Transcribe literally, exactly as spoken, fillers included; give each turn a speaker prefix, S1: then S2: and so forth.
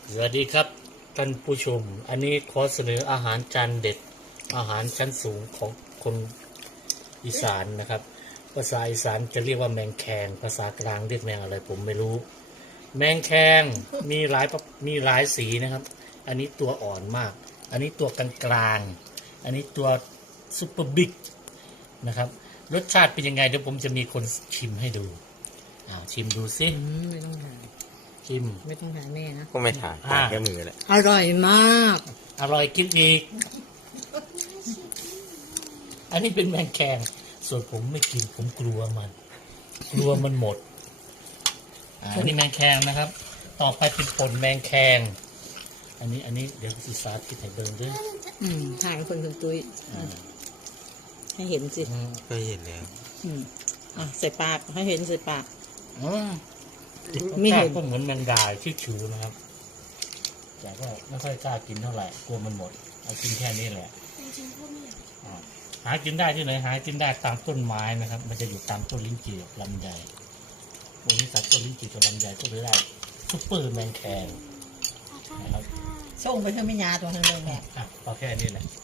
S1: สวัสดีครับท่านผู้ชม อันนี้ขอเสนออาหารจานเด็ดอาหารชั้นสูงของคนอีสานนะครับภาษาอีสานจะเรียกว่าแมงแคงภาษากลางเรียกแมงอะไรผมไม่รู้ แมงแคงมีหลายมีหลายสีนะครับ อันนี้ตัวอ่อนมาก อันนี้ตัวกลางกลางอันนี้ตัวซุปเปอร์บิ๊กนะครับรสชาติเป็นยังไงเดี๋ยวผมจะมีคนชิมให้ดูอ่าชิมดูสิ
S2: อืมไม่ต้องถ่าย
S1: ชิม
S2: ไม่ต้องถ่ายแม่นะ
S3: ก็ไม่ถ่ายถ่ายแค่มือแหละ
S2: อร่อยมาก
S1: อร่อยกินอีก อันนี้เป็นแมงแคงส่วนผมไม่กินผมกลัวมัน กลัวมันหมดอ่าอันนี้แมงแคงนะครับ ต่อไปเป็นป่นแมงแคงอันนี้อันนี้เดี๋ยวศึกษาที่ไหนเดินด้วย
S2: อืมถ่ายคนคุณตุ้ย
S1: อ่า
S2: ให้เห็นสิ
S1: อืม
S3: ก็เห็นแล้ว
S2: อืมอ่ะใส่ปากให้เห็นใส่ปาก
S1: อืม
S2: ไม่เห็น
S1: ก็เหมือนแมงดาชื่อชือนะครับ แต่ก็ไม่ค่อยกล้ากินเท่าไหร่กลัวมันหมดเอากินแค่นี้แหละอ่าหากินได้ที่ไหนหากินได้ตามต้นไม้นะครับ มันจะอยู่ตามต้นลิ้นจี่ลำไยบริษัทต้นลิ้นจี่กับลำไยก็เลยได้ซุปเปอร์แมงแคงนะครับ
S2: ส่งไปเพื่อไม่ยาตัวนึงเลยแม่
S1: อ่ะพอแค่นี้แหละ